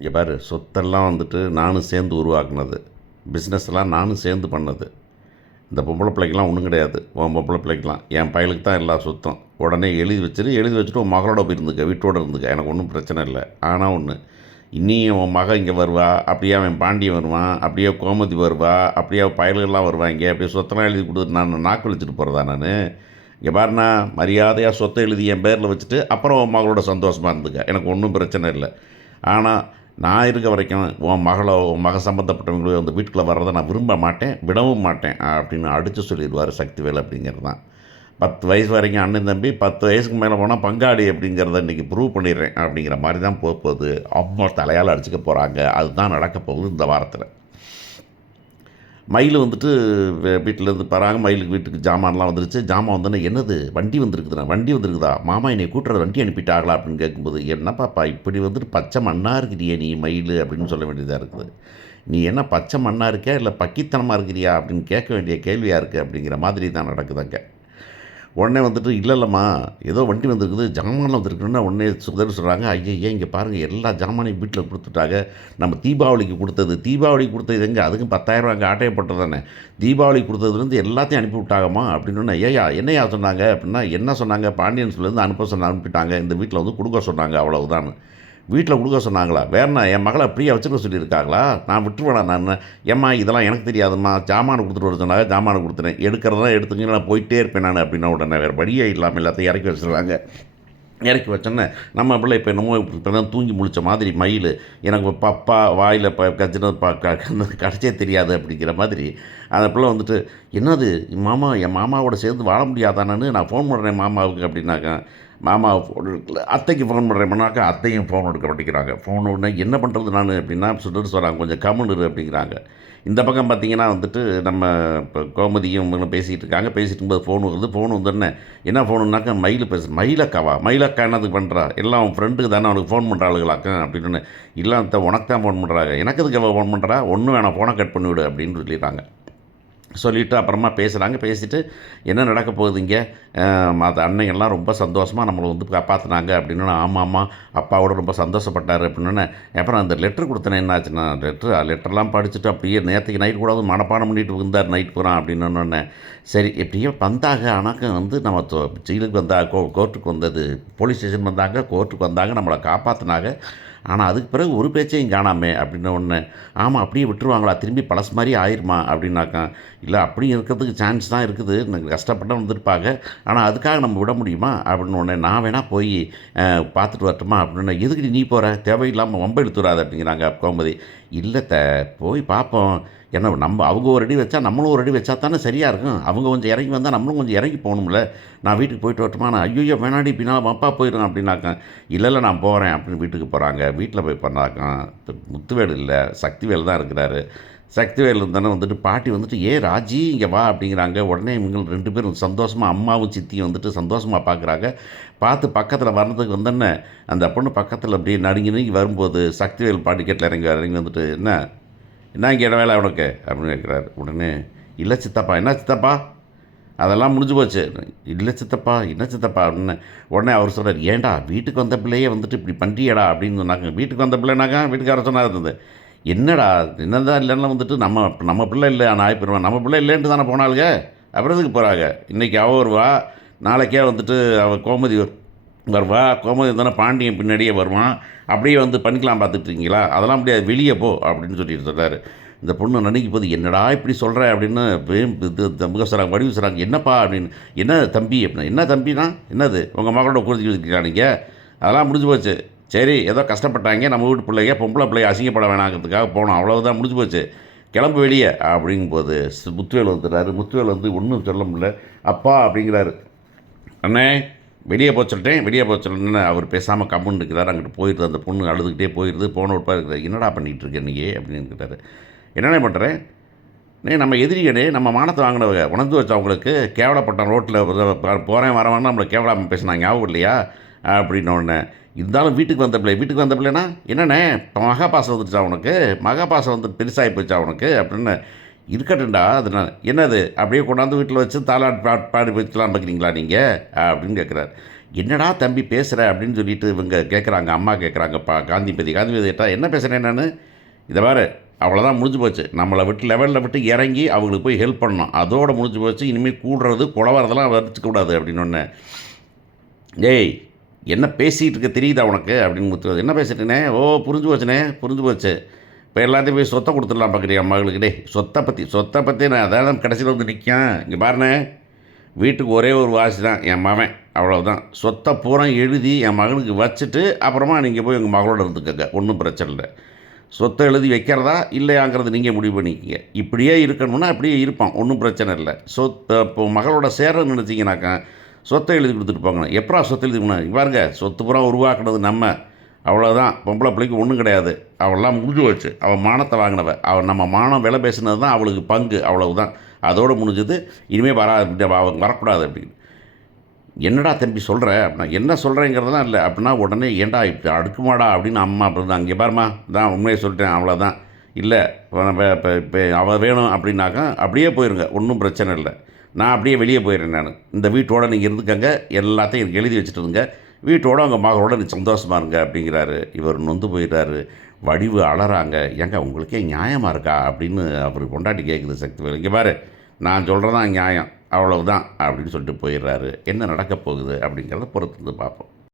இங்கே பாரு, சொத்தெல்லாம் வந்துட்டு நானும் சேர்ந்து உருவாக்குனது, பிஸ்னஸ்லாம் நானும் சேர்ந்து பண்ணது. இந்த பொம்பளை பிள்ளைக்கெலாம் ஒன்றும் கிடையாது. உன் பொம்பளை பிள்ளைக்கெலாம் என் பயலுக்கு தான் எல்லா சொத்தும். உடனே எழுதி வச்சுட்டு உன் மகளோட போய் இருந்துக்க, வீட்டோட இருந்துக்க, எனக்கு ஒன்றும் பிரச்சனை இல்லை. ஆனால் ஒன்று, இன்னியும் உன் மகன் இங்கே வருவா, அப்படியே அவன் பாண்டியன் வருவான், அப்படியே கோமதி வருவா, அப்படியே பயல்கள்லாம் வருவாங்க, அப்படியே சொத்தெல்லாம் எழுதி கொடுத்துட்டு நான் நாக்கு வச்சுட்டு போகிறதா நான்? இங்கே பாருண்ணா, மரியாதையாக சொத்தை எழுதி என் பேரில் வச்சுட்டு அப்புறம் உன் மகளோட சந்தோஷமாக இருந்துக்க, எனக்கு ஒன்றும் பிரச்சனை இல்லை. ஆனால் நான் இருக்க வரைக்கும் உன் மகளோ உன் மகன் சம்மந்தப்பட்டவங்களோ அந்த வீட்டுக்குள்ளே வர்றதை நான் விரும்ப மாட்டேன், விடவும் மாட்டேன் அப்படின்னு அடித்து சொல்லிடுவார் சக்திவேல். அப்படிங்கிறது தான் 10 வயசு வரைக்கும் அண்ணன் தம்பி, 10 வயசுக்கு மேலே போனால் பங்காளி அப்படிங்கிறத இன்றைக்கி ப்ரூவ் பண்ணிடுறேன் அப்படிங்கிற மாதிரி தான் போகுது. அம்மா தலையால் அடிச்சுக்க போகிறாங்க. அதுதான் நடக்க போகுது இந்த வாரத்தில். மயில் வந்துட்டு வீட்டிலேருந்து போகிறாங்க. மயிலுக்கு வீட்டுக்கு ஜாமான்லாம் வந்துருச்சு. ஜாமான் வந்தோன்னே, என்னது வண்டி வந்துருக்குதுண்ணா, வண்டி வந்துருக்குதா மாமா, என்னை கூட்டுறது வண்டி அனுப்பிட்டாங்களா அப்படின்னு கேட்கும்போது, என்னப்பாப்பா இப்படி வந்துட்டு பச்சை மண்ணாக இருக்கிறியே நீ மயில் அப்படின்னு சொல்ல வேண்டியதாக இருக்குது. நீ என்ன பச்சை மண்ணாக இருக்கியா இல்லை பக்கித்தனமாக இருக்கிறியா அப்படின்னு கேட்க வேண்டிய கேள்வியாக இருக்குது. அப்படிங்கிற மாதிரி தான் நடக்குதுங்க. உடனே வந்துட்டு, இல்லைல்லம்மா ஏதோ வண்டி வந்திருக்குது, ஜாமான்லாம் வந்துருக்குன்னா உடனே சொல்கிறாங்க. ஐயா இங்கே பாருங்கள், எல்லா ஜாமானையும் வீட்டில் கொடுத்துட்டாங்க. நம்ம தீபாவளிக்கு கொடுத்தது எங்கே, அதுக்கும் 10,000 அங்கே ஆட்டையப்பட்டது தானே. தீபாவளிக்கு கொடுத்ததுலேருந்து எல்லாத்தையும் அனுப்பி விட்டாங்கம்மா அப்படின்னு. ஐயா என்னையா சொன்னாங்க அப்படின்னா, என்ன சொன்னாங்க, பாண்டியன் சொல்லேருந்து அனுப்பிட்டாங்க, இந்த வீட்டில் வந்து கொடுக்க சொன்னாங்க, அவ்வளவுதான். வீட்டில் கொடுக்க சொன்னாங்களா? வேறண்ணா என் மகளை அப்படியே வச்சுக்க சொல்லியிருக்காங்களா? நான் விட்டுருவேண்ணா நான். ஏம்மா இதெல்லாம் எனக்கு தெரியாதும்மா, ஜாமானை கொடுத்துட்டு வர சொன்னாங்க, ஜாமானை கொடுத்துறேன், எடுக்கிறதெல்லாம் எடுத்துங்க, நான் போயிட்டே இருப்பேன் நான் அப்படின்னா உடனே வேறு வழியே இல்லாமல் எல்லாத்தையும் இறக்கி வச்சுருவாங்க. இறக்கி வச்சோன்னே நம்ம பிள்ளை இப்போ என்னமோ இப்போ தான் தூங்கி முழித்த மாதிரி மயில், எனக்கு பப்பா வாயில் கச்சினது கடைச்சே தெரியாது அப்படிங்கிற மாதிரி அந்த பிள்ளை வந்துட்டு, என்னது மாமா, என் மாமாவோட சேர்ந்து வாழ முடியாதானு நான் ஃபோன் பண்ணுறேன் மாமாவுக்கு அப்படின்னாக்கா, மாமா ஃபோன் எடுக்கல, அத்தைக்கு ஃபோன் பண்ணுறேன்னாக்கா அத்தையும் ஃபோன் எடுக்க மாட்டேங்கிறாங்க. ஃபோன் உடனே என்ன பண்ணுறது நான் அப்படின்னா சொல்லிட்டு சொல்கிறாங்க, கொஞ்சம் கம்முன்னு அப்படிங்கிறாங்க. இந்த பக்கம் பார்த்திங்கன்னா வந்துட்டு நம்ம இப்போ கோமதியும் இவங்களும் பேசிகிட்டு இருக்காங்க. பேசிட்டு இருக்கும்போது ஃபோன் வருது. ஃபோன் வந்துடனே என்ன ஃபோனுன்னாக்கா, மயில் பேசு. மயிலக்கா என்னது பண்ணுறா, எல்லாம் அவன் ஃப்ரெண்டுக்கு தானே அவனுக்கு ஃபோன் பண்ணுறாளுகளாக்கா அப்படின்னு. இல்லை உனக்கு தான் ஃபோன் பண்ணுறாங்க. எனக்கு எதுக்கு அவள் ஃபோன் பண்ணுறா, ஒன்றும் வேணாம், ஃபோனை கட் பண்ணிவிடு அப்படின்னு சொல்லிடுறாங்க. சொல்லிவிட்டு அப்புறமா பேசுகிறாங்க. பேசிவிட்டு என்ன நடக்க போகுது இங்கே, மற்ற அன்னைங்கள்லாம் ரொம்ப சந்தோஷமாக நம்மளை வந்து காப்பாற்றினாங்க அப்படின்னு. ஆமாம்மா, அப்பாவோட ரொம்ப சந்தோஷப்பட்டார் அப்படின்னு. அப்புறம் அந்த லெட்ரு கொடுத்தேன், என்னாச்சுன்னா லெட்டர்லாம் படிச்சுட்டு அப்படியே நேற்றுக்கு நைட் கூட மனப்பாடம் பண்ணிட்டு இருந்தார் நைட் போகிறான் அப்படின்னு. சரி எப்படியோ வந்தாங்க. ஆனாக்க வந்து நம்ம ஜெயிலுக்கு வந்தாங்க, கோர்ட்டுக்கு வந்தது, போலீஸ் ஸ்டேஷன் வந்தாங்க, கோர்ட்டுக்கு வந்தாங்க, நம்மளை காப்பாற்றினாங்க. ஆனால் அதுக்கு பிறகு ஒரு பேச்சையும் காணாமே அப்படின்னு ஒன்று. ஆமாம், அப்படியே விட்டுருவாங்களா, திரும்பி பழசு மாதிரி ஆயிடுமா அப்படின்னாக்கா, இல்லை அப்படியும் இருக்கிறதுக்கு சான்ஸ் தான் இருக்குது, எனக்கு கஷ்டப்பட்டு வந்திருப்பாங்க, ஆனால் அதுக்காக நம்ம விட முடியுமா அப்படின்னு ஒன்று. நான் வேணால் போய் பார்த்துட்டு வரட்டுமா அப்படின்னு. எதுக்கு நீ போகிற, தேவையில்லாமல் வம்பு எடுத்துடாது அப்படிங்கிறாங்க கோமதி. இல்லை போய் பார்ப்போம், ஏன்னா அவங்க ஒரு அடி வச்சா நம்மளும் ஒரு அடி வச்சா தானே சரியாக இருக்கும். அவங்க கொஞ்சம் இறங்கி வந்தால் நம்மளும் கொஞ்சம் இறங்கி போகணும்ல. நான் வீட்டுக்கு போயிட்டு வரட்டுமா, நான் ஐயோ வேணாடி பின்னால் அப்பா போயிடும் அப்படின்னாக்கா, இல்லை நான் போகிறேன் அப்படின்னு வீட்டுக்கு போகிறாங்க. வீட்டில் போய் பண்ணாக்கா முத்துவேல் இல்லை, சக்திவேல் தான் இருக்கிறாரு. சக்திவேல் இருந்தானே வந்துட்டு பாட்டி வந்துட்டு, ராஜி இங்கே வா அப்படிங்கிறாங்க. உடனே இவங்க 2 பேரும் சந்தோஷமாக, அம்மாவும் சித்தியும் வந்துட்டு சந்தோஷமாக பார்க்குறாங்க. பார்த்து பக்கத்தில் வர்றதுக்கு வந்தோன்னே அந்த பொண்ணு பக்கத்தில் அப்படியே நடுங்கி வரும்போது சக்திவேல் பாட்டி கேட்டில் இறங்கி வந்துட்டு, என்ன இங்கே இடம் வேலை உனக்கு அப்படின்னு கேட்குறாரு. உடனே, இல்லை சித்தப்பா. என்ன சித்தப்பா, அதெல்லாம் முடிஞ்சு போச்சு. இல்லை சித்தப்பா, என்ன சித்தப்பா அப்படின்னு. உடனே அவர் சொல்கிறார், ஏன்டா வீட்டுக்கு வந்த பிள்ளையே வந்துட்டு இப்படி பண்ணுறியடா அப்படின்னு சொன்னாங்க. வீட்டுக்கு வந்த பிள்ளைனாக்கா வீட்டுக்கார சொன்னா இருந்தது. என்னடா என்னதான் இல்லைன்னா வந்துட்டு நம்ம பிள்ளை இல்லை, நான் போயிடுவேன், நம்ம பிள்ளை இல்லைன்ட்டு தானே போனாளுங்க, அப்புறம் எதுக்கு போகிறாங்க. இன்றைக்கி அவள் வருவா, நாளைக்கே வந்துட்டு அவள் கோமதி வருவா, கோமதி தானே பாண்டியன் பின்னாடியே வருவான், அப்படியே வந்து பண்ணிக்கலாம் பார்த்துட்ருக்கீங்களா, அதெல்லாம் முடியாது, வெளியே போ அப்படின்னு சொல்லிட்டு சொல்கிறாரு. இந்த பொண்ணு நினைக்கி போது, என்னடா இப்படி சொல்கிற அப்படின்னு முக சொல்கிறாங்க, வடிவு சொல்கிறாங்க. என்னப்பா அப்படின்னு. என்ன தம்பி அப்படின்னா, என்ன தம்பினா என்னது, உங்கள் மகளோட குறிச்சி வச்சுருக்காங்க, அதெல்லாம் முடிஞ்சு போச்சு. சரி ஏதோ கஷ்டப்பட்டாங்க, நம்ம வீட்டு பிள்ளைங்க, பொம்பளை பிள்ளைங்க அசிங்கப்பட வேணாங்கிறதுக்காக போனோம், அவ்வளோதான், முடிஞ்சு போச்சு, கிளம்பு வெளியே அப்படிங்கும்போது முத்துவேல் வந்துடுறாரு. முத்துவேல் வந்து ஒன்றும் சொல்ல முடியல. அப்பா அப்படிங்கிறாரு. அண்ணே வெளியே சொல்லிட்டேன், வெளியே சொல்லிட்டேன்னு அவர் பேசாமல் கம்முன்னு இருக்கிறார். அங்கிட்டு போயிடுது, அந்த பொண்ணு அழுதுகிட்டே போயிடுது. போன ஒரு இருக்கிறார். என்னடா பண்ணிகிட்டு இருக்கேன் நீ அப்படின்னு கேட்டார். என்னென்ன பண்ணுறேன் நம்ம எதிரிகனே, நம்ம மானத்தை வாங்கினவங்க, உணர்ந்து வச்சா அவங்களுக்கு கேவலப்பட்டான், ரோட்டில் போகிறேன் வரவான்னு நம்மளை கேவலாமல் பேசினாங்க, ஞாபகம் இல்லையா அப்படின்னு. ஒன்று இருந்தாலும் வீட்டுக்கு வந்த பிள்ளைனா என்னண்ணே, இப்போ மகாபாசம் வந்துடுச்சா உனக்கு, மகாபாசம் வந்து பெருசாகி போச்சா உனக்கு அப்படின்னு. இருக்கட்டும்டா, அது என்னது அப்படியே கொண்டாந்து வீட்டில் வச்சு தாலாட்டு பாடி வச்சுலாம் பார்க்குறீங்களா நீங்கள் அப்படின்னு கேட்குறாரு. என்னடா தம்பி பேசுகிற அப்படின்னு சொல்லிட்டு இவங்க கேட்குறாங்க, அம்மா கேட்குறாங்கப்பா காந்திமதி. காந்திமதி கேட்டா என்ன பேசுகிறேன் நான், இதை வேறு அவ்வளோதான் முடிஞ்சு போச்சு. நம்மளை விட்டு லெவலில் விட்டு இறங்கி அவங்களுக்கு போய் ஹெல்ப் பண்ணணும், அதோடு முடிஞ்சு போச்சு. இனிமேல் கூடுறது குளவரதெல்லாம் வச்சுக்கூடாது அப்படின்னு ஒன்று. டேய் என்ன பேசிகிட்டு இருக்க தெரியுதா உனக்கு அப்படின்னு முத்துவது. என்ன பேசிட்டேனே, ஓ புரிஞ்சு போச்சுனே, புரிஞ்சு போச்சு. இப்போ எல்லாத்தையும் போய் சொத்தை கொடுத்துடலாம் பார்க்குறியா மகளுக்கு. டே சொத்தை பற்றி நான் அதான் கடைசியில் வந்து நிற்கேன். இங்கே பாருண்ணே, வீட்டுக்கு ஒரே ஒரு வாசி தான் என் மகன், அவ்வளோதான். சொத்தை பூரா எழுதி என் மகனுக்கு வச்சுட்டு அப்புறமா நீங்கள் போய் எங்கள் மகளோட இருந்துக்கங்க, ஒன்றும் பிரச்சனை இல்லை. சொத்தை எழுதி வைக்கிறதா இல்லையாங்கிறது நீங்கள் முடிவு பண்ணிக்கிங்க. இப்படியே இருக்கணும்னா அப்படியே இருப்பான், ஒன்றும் பிரச்சனை இல்லை. இப்போ மகளோட சேரன்னு நினச்சிங்கனாக்கா சொத்தை எழுதி கொடுத்துட்டு போங்க. எப்படா சொத்து எழுதி கொடுங்க, பாருங்க சொத்து பூரா உருவாக்குனது நம்ம, அவ்வளோதான். பொம்பளை பிள்ளைக்கு ஒன்றும் கிடையாது, அவள்லாம் முடிஞ்சு வச்சு. அவள் மானத்தை வாங்கினவ, அவள் நம்ம மானம் விலை பேசினது தான் அவளுக்கு பங்கு, அவ்வளவுதான். அதோடு முடிஞ்சது. இனிமேல் அவங்க வரக்கூடாது அப்படின்னு. என்னடா தம்பி சொல்கிற அப்படின்னா, என்ன சொல்கிறேங்கிறதெல்லாம் இல்லை அப்படின்னா, உடனே ஏண்டா இப்படி அடுக்குமாடா அப்படின்னு அம்மா அப்படி தான். அங்கே பாருமா தான் உண்மையை சொல்லிட்டேன், அவ்வளோதான். இல்லை இப்போ அவள் வேணும் அப்படின்னாக்கா அப்படியே போயிருங்க, ஒன்றும் பிரச்சனை இல்லை. நான் அப்படியே வெளியே போயிடுறேன். நான் இந்த வீட்டோட நீங்கள் இருந்துக்கங்க, எல்லாத்தையும் எனக்கு எழுதி வச்சுட்டு இருங்க, வீட்டோட அவங்க மகளோட நீ சந்தோஷமாக இருங்க அப்படிங்கிறாரு. இவர் நொந்து போயிடுறாரு. வடிவு அலறாங்க. ஏங்க உங்களுக்கே நியாயமாக இருக்கா அப்படின்னு அவர் கொண்டாட்டி கேட்குது சக்திவேல். இங்கே பாரு, நான் சொல்கிறதான் நியாயம், அவ்வளவுதான் அப்படின்னு சொல்லிட்டு போயிடுறாரு. என்ன நடக்கப் போகுது அப்படிங்கிறத பொறுத்து பார்ப்போம்.